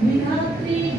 Minatri